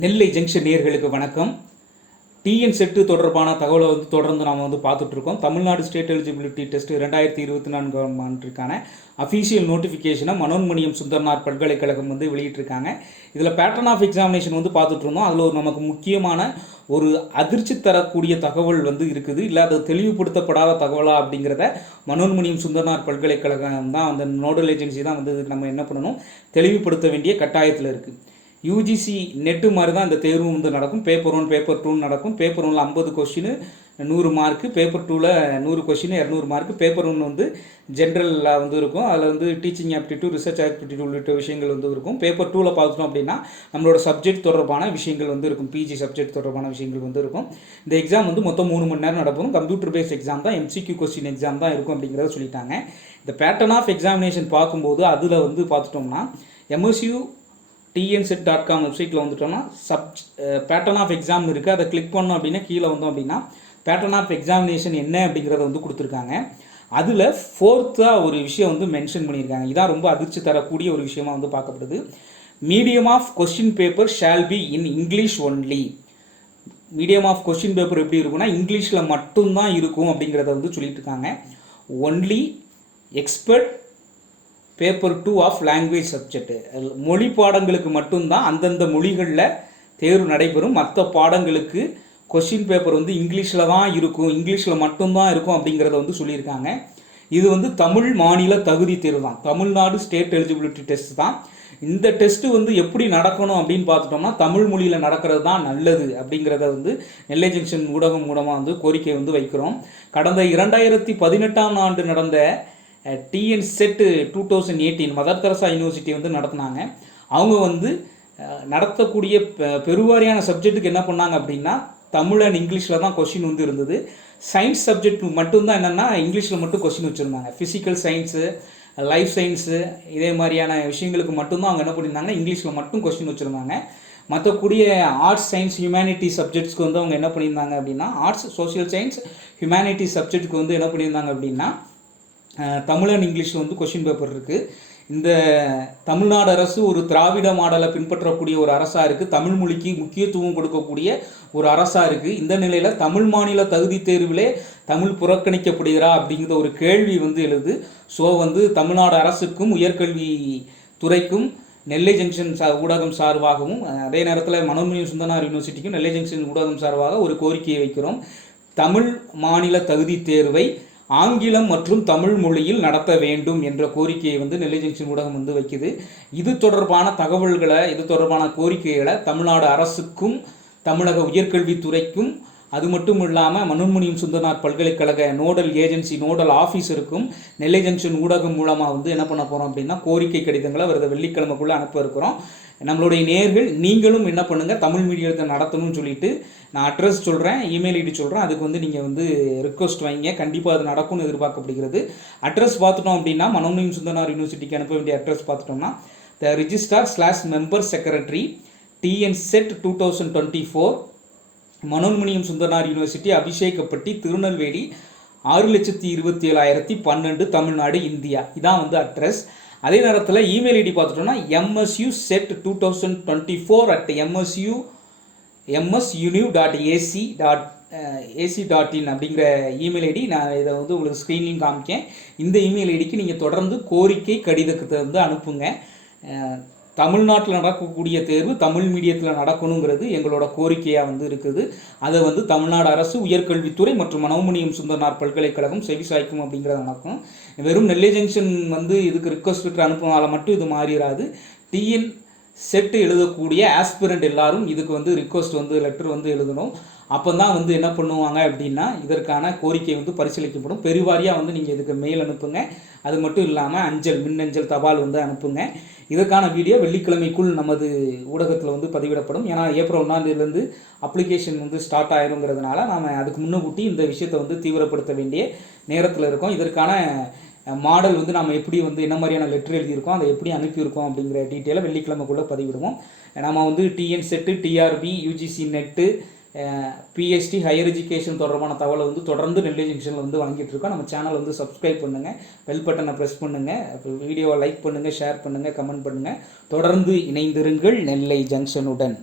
நெல்லை junction நேர்களுக்கு வணக்கம். TN set தொடர்பான தகவலை வந்து தொடர்ந்து நாம் வந்து பார்த்துட்ருக்கோம். தமிழ்நாடு ஸ்டேட் எலிஜிபிலிட்டி டெஸ்ட் ரெண்டாயிரத்தி இருபத்தி நான்காம் ஆண்டுக்கான அஃபீஷியல் நோட்டிஃபிகேஷனை மனோன்மணியம் சுந்தர்நாத் பல்கலைக்கழகம் வந்து வெளியிட்டிருக்காங்க இதில் பேட்டர்ன் ஆஃப் எக்ஸாமினேஷன் வந்து பார்த்துட்ருந்தோம். அதில் ஒரு நமக்கு முக்கியமான ஒரு அதிர்ச்சி தரக்கூடிய தகவல் வந்து இருக்குது. இல்லை அது தெளிவுபடுத்தப்படாத தகவலா அப்படிங்கிறத மனோன்மணியம் சுந்தர்நாத் பல்கலைக்கழகம் தான் அந்த நோடல் ஏஜென்சி தான் வந்து நம்ம என்ன பண்ணணும்? தெளிவுபடுத்த வேண்டிய கட்டாயத்தில் இருக்குது யூஜிசி நெட்டு மாதிரி தான் இந்த தேர்வு வந்து நடக்கும். பேப்பர் ஒன் பேப்பர் டூன்னு நடக்கும். பேப்பர் ஒன்றில் ஐம்பது கொஷினு நூறு மார்க்கு பேப்பர் டூவில் நூறு கொஷின் இரநூறு மார்க்கு பேப்பர் ஒன்று வந்து ஜென்ரலில் வந்து இருக்கும். அதில் வந்து டீச்சிங் ஆப்டிடியூட் ரிசர்ச் ஆப்டிடியூட் உள்ளிட்ட விஷயங்கள் வந்து இருக்கும். பேப்பர் டூவில் பார்த்துட்டோம் அப்படின்னா நம்மளோட சப்ஜெக்ட் தொடர்பான விஷயங்கள் வந்து இருக்கும். பிஜி சப்ஜெக்ட் தொடர்பான விஷயங்கள் வந்து இருக்கும். இந்த எக்ஸாம் வந்து மொத்தம் மூணு மணி நேரம் நடக்கும். கம்ப்யூட்டர் பேஸ்ட் எக்ஸாம் தான் எம்சிக்யூ கொஸ்டின் எக்ஸாம் தான் இருக்கும் அப்படிங்கிறத சொல்லிட்டாங்க. இந்த பேட்டர்ன் ஆஃப் எக்ஸாமினேஷன் பார்க்கும்போது அதில் வந்து பார்த்துட்டோம்னா எம்எஸ்யூ டிஎன்செட் டாட் காம் வெப்சைட்டில் வந்துட்டோம்னா சப் பேட்டர்ன் ஆஃப் எக்ஸாம் இருக்குது அதை கிளிக் பண்ணோம் அப்படின்னா கீழே வந்தோம் அப்படின்னா பேட்டர்ன் ஆஃப் எக்ஸாமினேஷன் என்ன அப்படிங்கிறத வந்து கொடுத்துருக்காங்க. அதில் ஃபோர்த்தாக ஒரு விஷயம் வந்து மென்ஷன் பண்ணியிருக்காங்க. இதான் ரொம்ப அதிர்ச்சி தரக்கூடிய ஒரு விஷயமா வந்து பார்க்கப்படுது. Medium of question paper shall be in English only medium of question paper எப்படி இருக்கும்னா இங்கிலீஷில் மட்டும்தான் இருக்கும் அப்படிங்கிறத வந்து சொல்லிட்டு இருக்காங்க. Only expert paper two of language subject மொழி பாடங்களுக்கு மட்டும்தான் அந்தந்த மொழிகளில் தேர்வு நடைபெறும். மற்ற பாடங்களுக்கு கொஷின் பேப்பர் வந்து இங்கிலீஷில் தான் இருக்கும். இங்கிலீஷில் மட்டும்தான் இருக்கும் அப்படிங்கிறத வந்து சொல்லியிருக்காங்க. இது வந்து தமிழ் மாநில தகுதி தேர்வு தான். தமிழ்நாடு ஸ்டேட் எலிஜிபிலிட்டி டெஸ்ட் தான். இந்த டெஸ்ட்டு வந்து எப்படி நடக்கணும் அப்படின்னு பார்த்துட்டோம்னா தமிழ் மொழியில் நடக்கிறது தான் நல்லது அப்படிங்கிறத வந்து நெல்லை ஜங்ஷன் ஊடகம் மூலமாக வந்து கோரிக்கை வந்து வைக்கிறோம். கடந்த இரண்டாயிரத்தி பதினெட்டாம் ஆண்டு நடந்த TN SET two thousand eighteen Mother Teresa University வந்து நடத்தினாங்க. அவங்க வந்து நடத்தக்கூடிய பெ- பெருவாரியான சப்ஜெக்ட்டுக்கு என்ன பண்ணாங்க அப்படின்னா தமிழ் அண்ட் இங்கிலீஷில் தான் கொஷின் வந்து இருந்தது. சயின்ஸ் சப்ஜெக்ட் மட்டும்தான் என்னென்னா இங்கிலீஷில் மட்டும் கொஷின் வச்சுருந்தாங்க. ஃபிசிக்கல் சயின்ஸு லைஃப் சயின்ஸு இதே மாதிரியான விஷயங்களுக்கு மட்டும்தான் அவங்க என்ன பண்ணியிருந்தாங்க இங்கிலீஷில் மட்டும் கொஷின் வச்சுருந்தாங்க. மற்றக்கூடிய ஆர்ட்ஸ் சயின்ஸ் ஹியூமனிட்டி சப்ஜெக்ட்ஸ்க்கு வந்து அவங்க என்ன பண்ணியிருந்தாங்க அப்படின்னா ஆர்ட்ஸ் சோஷியல் சயின்ஸ் ஹியூமனிட்டி சப்ஜெக்ட்டுக்கு வந்து என்ன பண்ணியிருந்தாங்க அப்படின்னா தமிழ் அண்ட் இங்கிலீஷில் வந்து கொஷின் பேப்பர் இருக்குது இந்த தமிழ்நாடு அரசு ஒரு திராவிட மாடலை பின்பற்றக்கூடிய ஒரு அரசாக இருக்குது தமிழ் மொழிக்கு முக்கியத்துவம் கொடுக்கக்கூடிய ஒரு அரசாக இருக்குது இந்த நிலையில் தமிழ் மாநில தகுதி தேர்விலே தமிழ் புறக்கணிக்கப்படுகிறா அப்படிங்கிற ஒரு கேள்வி வந்து எழுது. ஸோ வந்து தமிழ்நாடு அரசுக்கும் உயர்கல்வி துறைக்கும் நெல்லை ஜங்ஷன் சா ஊடகம் சார்பாகவும் அதே நேரத்தில் மனோன்மணியம் சுந்தனார் யூனிவர்சிட்டிக்கும் நெல்லை ஜங்ஷன் ஊடகம் சார்பாக ஒரு கோரிக்கையை வைக்கிறோம். தமிழ் மாநில தகுதி தேர்வை ஆங்கிலம் மற்றும் தமிழ் மொழியில் நடத்த வேண்டும் என்ற கோரிக்கையை வந்து நெல்லை ஜங்ஷன் ஊடகம் வந்து வைக்குது. இது தொடர்பான தகவல்களை இது தொடர்பான கோரிக்கைகளை தமிழ்நாடு அரசுக்கும் தமிழக உயர்கல்வித்துறைக்கும் அது மட்டும் இல்லாமல் மனோன்மணியம் சுந்தரநாத் பல்கலைக்கழக நோடல் ஏஜென்சி நோடல் ஆஃபீஸருக்கும் நெல்லை ஜங்ஷன் ஊடகம் மூலமாக வந்து என்ன பண்ண போகிறோம் அப்படின்னா கோரிக்கை கடிதங்களை வருது வெள்ளிக்கிழமைக்குள்ளே அனுப்ப இருக்கிறோம். நம்மளுடைய நேர்கள் நீங்களும் என்ன பண்ணுங்கள் தமிழ் மீடியத்தை நடத்தணும்னு சொல்லிட்டு நான் அட்ரஸ் சொல்கிறேன் இமெயில் ஐடி சொல்கிறேன் அதுக்கு வந்து நீங்கள் வந்து ரிக்வஸ்ட் வைங்க கண்டிப்பாக அது நடக்கும்னு எதிர்பார்க்கப்படுகிறது. அட்ரஸ் பார்த்துட்டோம் அப்படின்னா மனோன்மணியம் சுந்தரநாத் யூனிவர்சிட்டிக்கு அனுப்ப வேண்டிய அட்ரஸ் பார்த்துட்டோம்னா the registrar slash member secretary TN SET two thousand twenty four Manonmaniam Sundaranar University Abishekapatti Tirunelveli ஆறு லட்சத்தி இருபத்தி ஏழாயிரத்தி பன்னெண்டு தமிழ்நாடு இந்தியா. இதான் வந்து அட்ரஸ் அதே நேரத்தில் இமெயில் ஐடி பார்த்துட்டோம்னா MSU SET two thousand twenty four at MSU MS univ dot AC dot AC dot in அப்படிங்கிற இமெயில் ஐடி நான் இதை வந்து உங்களுக்கு ஸ்க்ரீன்லையும் காமிக்கேன். இந்த இமெயில் ஐடிக்கு நீங்கள் தொடர்ந்து கோரிக்கை கடிதத்தை வந்து அனுப்புங்க. தமிழ்நாட்டில் நடக்கக்கூடிய தேர்வு தமிழ் மீடியத்தில் நடக்கணுங்கிறது எங்களோட கோரிக்கையாக வந்து இருக்குது. அதை வந்து தமிழ்நாடு அரசு உயர்கல்வித்துறை மற்றும் மனோமணியம் சுந்தரனார் பல்கலைக்கழகம் செவிசாய்க்கும் அப்படிங்கிறது நடக்கும். வெறும் நெல்லை ஜங்ஷன் வந்து இதுக்கு ரிக்வஸ்ட் லெட்டர் அனுப்புனால மட்டும் இது மாறிடாது டிஎன் செட்டு எழுதக்கூடிய ஆஸ்பிரண்ட் எல்லாரும் இதுக்கு வந்து ரிக்வஸ்ட் வந்து லெட்டர் வந்து எழுதணும். அப்போ தான் வந்து என்ன பண்ணுவாங்க அப்படின்னா இதற்கான கோரிக்கை வந்து பரிசீலிக்கப்படும். பெருவாரியாக வந்து நீங்கள் இதுக்கு மெயில் அனுப்புங்க. அது மட்டும் இல்லாமல் அஞ்சல் மின்னஞ்சல் தபால் வந்து அனுப்புங்க. இதற்கான வீடியோ வெள்ளிக்கிழமைக்குள் நமது ஊடகத்தில் வந்து பதிவிடப்படும். ஏன்னா ஏப்ரல் ஒன்றாந்தேதியிலேருந்து அப்ளிகேஷன் வந்து ஸ்டார்ட் ஆயிருங்கிறதுனால நாம் அதுக்கு முன்னக்கூட்டி இந்த விஷயத்தை வந்து தீவிரப்படுத்த வேண்டிய நேரத்தில் இருக்கோம். இதற்கான மாடல் வந்து நம்ம எப்படி வந்து என்ன மாதிரியான லெட்டர் எழுதியிருக்கோம் அதை எப்படி அனுப்பியிருக்கோம் அப்படிங்கிற டீட்டெயிலை வெள்ளிக்கிழமைக்குள்ளே பதிவிடுவோம். நம்ம வந்து TN SET TRB UGC NET PhD higher education தொடர்பான தகவலை வந்து தொடர்ந்து நெல்லை ஜங்ஷனில் வந்து வாங்கிட்டு இருக்கோம். நம்ம சேனல் வந்து சப்ஸ்கிரைப் பண்ணுங்கள் பெல் பட்டனை ப்ரெஸ் பண்ணுங்கள் வீடியோவை லைக் பண்ணுங்கள் ஷேர் பண்ணுங்கள் கமெண்ட் பண்ணுங்கள் தொடர்ந்து இணைந்திருங்கள் நெல்லை ஜங்ஷனுடன்